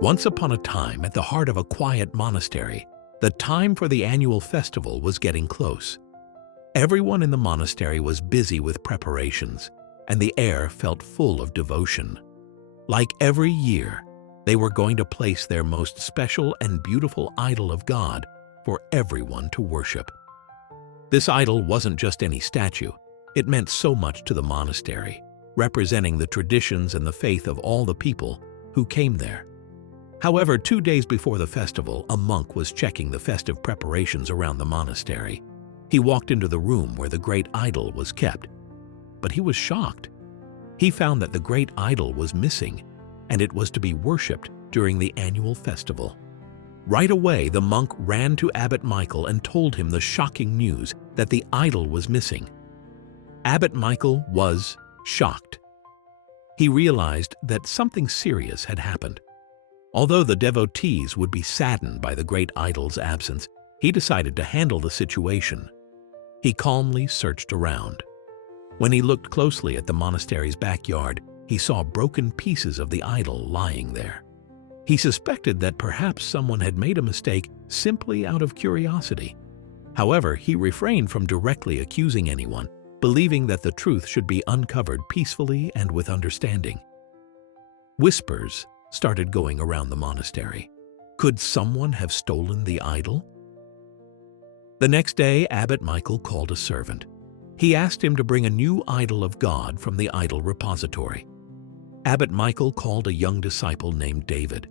Once upon a time, at the heart of a quiet monastery, the time for the annual festival was getting close. Everyone in the monastery was busy with preparations, and the air felt full of devotion. Like every year, they were going to place their most special and beautiful idol of God for everyone to worship. This idol wasn't just any statue. It meant so much to the monastery, representing the traditions and the faith of all the people who came there. However, 2 days before the festival, a monk was checking the festive preparations around the monastery. He walked into the room where the great idol was kept, but he was shocked. He found that the great idol was missing, and it was to be worshipped during the annual festival. Right away, the monk ran to Abbot Michael and told him the shocking news that the idol was missing. Abbot Michael was shocked. He realized that something serious had happened. Although the devotees would be saddened by the great idol's absence, he decided to handle the situation. He calmly searched around. When he looked closely at the monastery's backyard, he saw broken pieces of the idol lying there. He suspected that perhaps someone had made a mistake simply out of curiosity. However, he refrained from directly accusing anyone, believing that the truth should be uncovered peacefully and with understanding. Whispers started going around the monastery. Could someone have stolen the idol? The next day, Abbot Michael called a servant. He asked him to bring a new idol of God from the idol repository. Abbot Michael called a young disciple named David.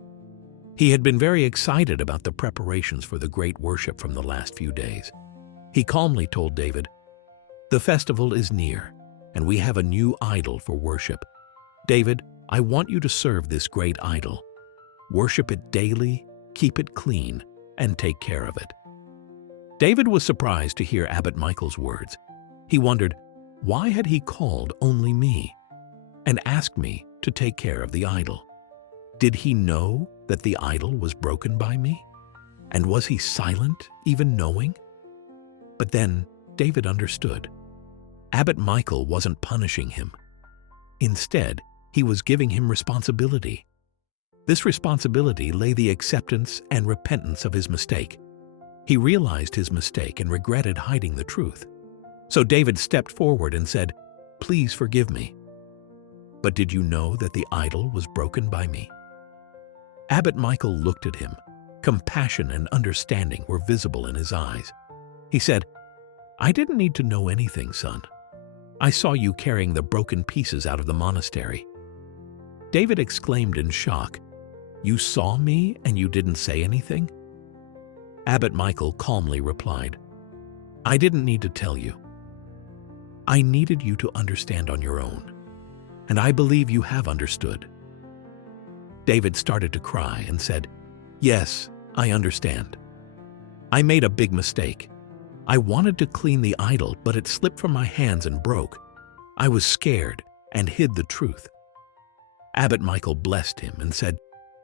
He had been very excited about the preparations for the great worship from the last few days. He calmly told David, "The festival is near, and we have a new idol for worship. David, I want you to serve this great idol. Worship it daily, keep it clean, and take care of it." David was surprised to hear Abbot Michael's words. He wondered, why had he called only me and asked me to take care of the idol? Did he know that the idol was broken by me? And was he silent, even knowing? But then David understood. Abbot Michael wasn't punishing him. Instead, he was giving him responsibility. This responsibility lay the acceptance and repentance of his mistake. He realized his mistake and regretted hiding the truth. So David stepped forward and said, "Please forgive me. But did you know that the idol was broken by me?" Abbot Michael looked at him. Compassion and understanding were visible in his eyes. He said, "I didn't need to know anything, son. I saw you carrying the broken pieces out of the monastery." David exclaimed in shock, "You saw me and you didn't say anything?" Abbot Michael calmly replied, "I didn't need to tell you. I needed you to understand on your own, and I believe you have understood." David started to cry and said, "Yes, I understand. I made a big mistake. I wanted to clean the idol, but it slipped from my hands and broke. I was scared and hid the truth." Abbot Michael blessed him and said,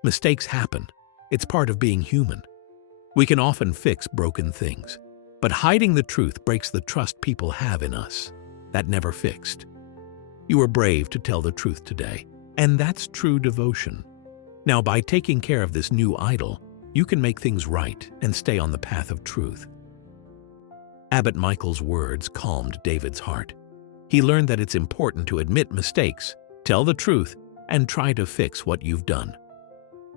"Mistakes happen. It's part of being human. We can often fix broken things, but hiding the truth breaks the trust people have in us. That never fixed. You were brave to tell the truth today, and that's true devotion. Now, by taking care of this new idol, you can make things right and stay on the path of truth." Abbot Michael's words calmed David's heart. He learned that it's important to admit mistakes, tell the truth, and try to fix what you've done.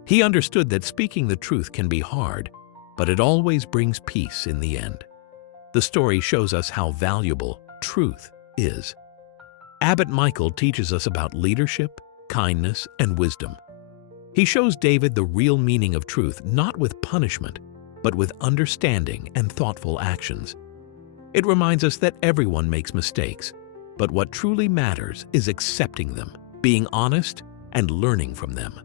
He understood that speaking the truth can be hard, but it always brings peace in the end. The story shows us how valuable truth is. Abbot Michael teaches us about leadership, kindness, and wisdom. He shows David the real meaning of truth, not with punishment, but with understanding and thoughtful actions. It reminds us that everyone makes mistakes, but what truly matters is accepting them, being honest, and learning from them.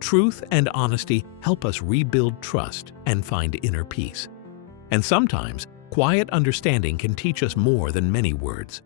Truth and honesty help us rebuild trust and find inner peace. And sometimes, quiet understanding can teach us more than many words.